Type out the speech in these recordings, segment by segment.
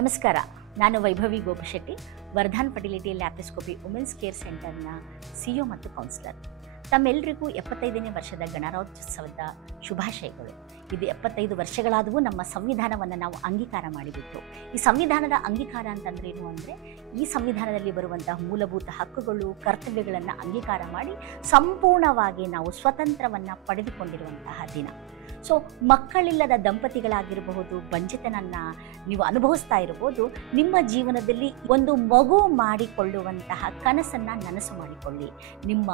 ನಮಸ್ಕಾರ. ನಾನು Vaibhavi Gopashetty, Vardhan fertility laparoscopy women's care ಸೆಂಟರ್ನ ಸಿಇಒ ಮತ್ತು ಕೌನ್ಸಿಲರ್. ತಮ್ಮೆಲ್ಲರಿಗೂ 75ನೇ ವರ್ಷದ ಗಣರಾಜ್ಯೋತ್ಸವದ ಶುಭಾಶಯಗಳು. ಇದು 75 ವರ್ಷಗಳಾದವು ನಮ್ಮ ಸಂವಿಧಾನವನ್ನು ನಾವು ಅಂಗೀಕಾರ ಮಾಡಿಬಿಟ್ಟು. ಈ ಸಂವಿಧಾನದ ಅಂಗೀಕಾರ ಅಂತಂದ್ರೆ ಏನು ಅಂದರೆ, ಈ ಸಂವಿಧಾನದಲ್ಲಿ ಬರುವಂತಹ ಮೂಲಭೂತ ಹಕ್ಕುಗಳು, ಕರ್ತವ್ಯಗಳನ್ನು ಅಂಗೀಕಾರ ಮಾಡಿ ಸಂಪೂರ್ಣವಾಗಿ ನಾವು ಸ್ವತಂತ್ರವನ್ನು ಪಡೆದುಕೊಂಡಿರುವಂತಹ ದಿನ. ಸೊ ಮಕ್ಕಳಿಲ್ಲದ ದಂಪತಿಗಳಾಗಿರಬಹುದು, ಬಂಜೆತನನ್ನು ನೀವು ಅನುಭವಿಸ್ತಾ ಇರಬಹುದು. ನಿಮ್ಮ ಜೀವನದಲ್ಲಿ ಒಂದು ಮಗು ಮಾಡಿಕೊಳ್ಳುವಂತಹ ಕನಸನ್ನು ನನಸು ಮಾಡಿಕೊಳ್ಳಿ. ನಿಮ್ಮ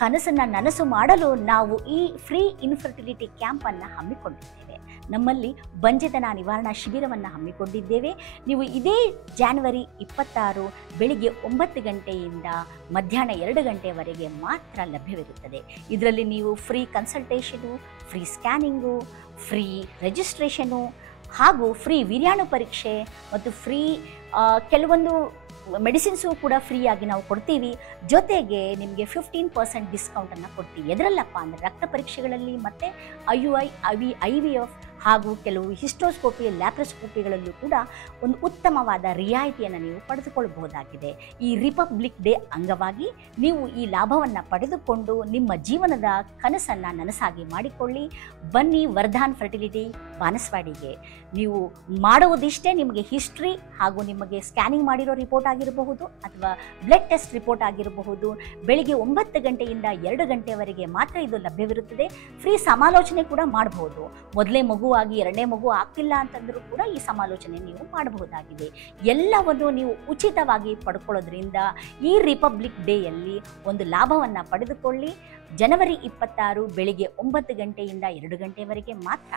ಕನಸನ್ನು ನನಸು ಮಾಡಲು ನಾವು ಈ ಫ್ರೀ ಇನ್ಫರ್ಟಿಲಿಟಿ ಕ್ಯಾಂಪನ್ನು ಹಮ್ಮಿಕೊಂಡಿದ್ದೇವೆ. ನಮ್ಮಲ್ಲಿ ಬಂಜೆತನ ನಿವಾರಣಾ ಶಿಬಿರವನ್ನು ಹಮ್ಮಿಕೊಂಡಿದ್ದೇವೆ. ನೀವು ಇದೇ ಜಾನ್ವರಿ 26 ಬೆಳಿಗ್ಗೆ 9 ಗಂಟೆಯಿಂದ ಮಧ್ಯಾಹ್ನ 2 ಗಂಟೆಯವರೆಗೆ ಮಾತ್ರ ಲಭ್ಯವಿರುತ್ತದೆ. ಇದರಲ್ಲಿ ನೀವು free consultation, free scanning, free registration ಹಾಗೂ ಫ್ರೀ ವೀರ್ಯಾಣು ಪರೀಕ್ಷೆ ಮತ್ತು ಫ್ರೀ ಕೆಲವೊಂದು ಮೆಡಿಸಿನ್ಸು ಕೂಡ ಫ್ರೀಯಾಗಿ ನಾವು ಕೊಡ್ತೀವಿ. ಜೊತೆಗೆ ನಿಮಗೆ 15% ಡಿಸ್ಕೌಂಟನ್ನು ಕೊಡ್ತೀವಿ. ಎದರಲ್ಲಪ್ಪ ಅಂದರೆ ರಕ್ತ ಪರೀಕ್ಷೆಗಳಲ್ಲಿ ಮತ್ತು IUI, IVF ಹಾಗೂ ಕೆಲವು ಹಿಸ್ಟೋಸ್ಕೋಪಿ, ಲ್ಯಾಪ್ರೋಸ್ಕೋಪಿಗಳಲ್ಲೂ ಕೂಡ ಒಂದು ಉತ್ತಮವಾದ ರಿಯಾಯಿತಿಯನ್ನು ನೀವು ಪಡೆದುಕೊಳ್ಳಬಹುದಾಗಿದೆ. ಈ ರಿಪಬ್ಲಿಕ್ ಡೇ ಅಂಗವಾಗಿ ನೀವು ಈ ಲಾಭವನ್ನು ಪಡೆದುಕೊಂಡು ನಿಮ್ಮ ಜೀವನದ ಕನಸನ್ನು ನನಸಾಗಿ ಮಾಡಿಕೊಳ್ಳಿ. ಬನ್ನಿ ವರ್ಧನ್ ಫರ್ಟಿಲಿಟಿ ಬಾನಸವಾಡಿಗೆ. ನೀವು ಮಾಡುವುದಿಷ್ಟೇ, ನಿಮಗೆ ಹಿಸ್ಟ್ರಿ ಹಾಗೂ ನಿಮಗೆ ಸ್ಕ್ಯಾನಿಂಗ್ ಮಾಡಿರೋ ರಿಪೋರ್ಟ್ ಆಗಿರಬಹುದು ಅಥವಾ ಬ್ಲಡ್ ಟೆಸ್ಟ್ ರಿಪೋರ್ಟ್ ಆಗಿರಬಹುದು. ಬೆಳಿಗ್ಗೆ 9 ಗಂಟೆಯಿಂದ 2 ಗಂಟೆವರೆಗೆ ಮಾತ್ರ ಇದು ಲಭ್ಯವಿರುತ್ತದೆ. ಫ್ರೀ ಸಮಾಲೋಚನೆ ಕೂಡ ಮಾಡಬಹುದು. ಮೊದಲೇ ಮಗುವಾಗಿ 2ನೇ ಮಗು ಆಗ್ತಿಲ್ಲ ಅಂತಂದರೂ ಕೂಡ ಈ ಸಮಾಲೋಚನೆ ನೀವು ಮಾಡಬಹುದಾಗಿದೆ. ಎಲ್ಲವನ್ನು ನೀವು ಉಚಿತವಾಗಿ ಪಡ್ಕೊಳ್ಳೋದ್ರಿಂದ ಈ ರಿಪಬ್ಲಿಕ್ ಡೇಯಲ್ಲಿ ಒಂದು ಲಾಭವನ್ನು ಪಡೆದುಕೊಳ್ಳಿ. ಜನವರಿ 26 ಬೆಳಿಗ್ಗೆ 9 ಗಂಟೆಯಿಂದ 2 ಗಂಟೆವರೆಗೆ ಮಾತ್ರ.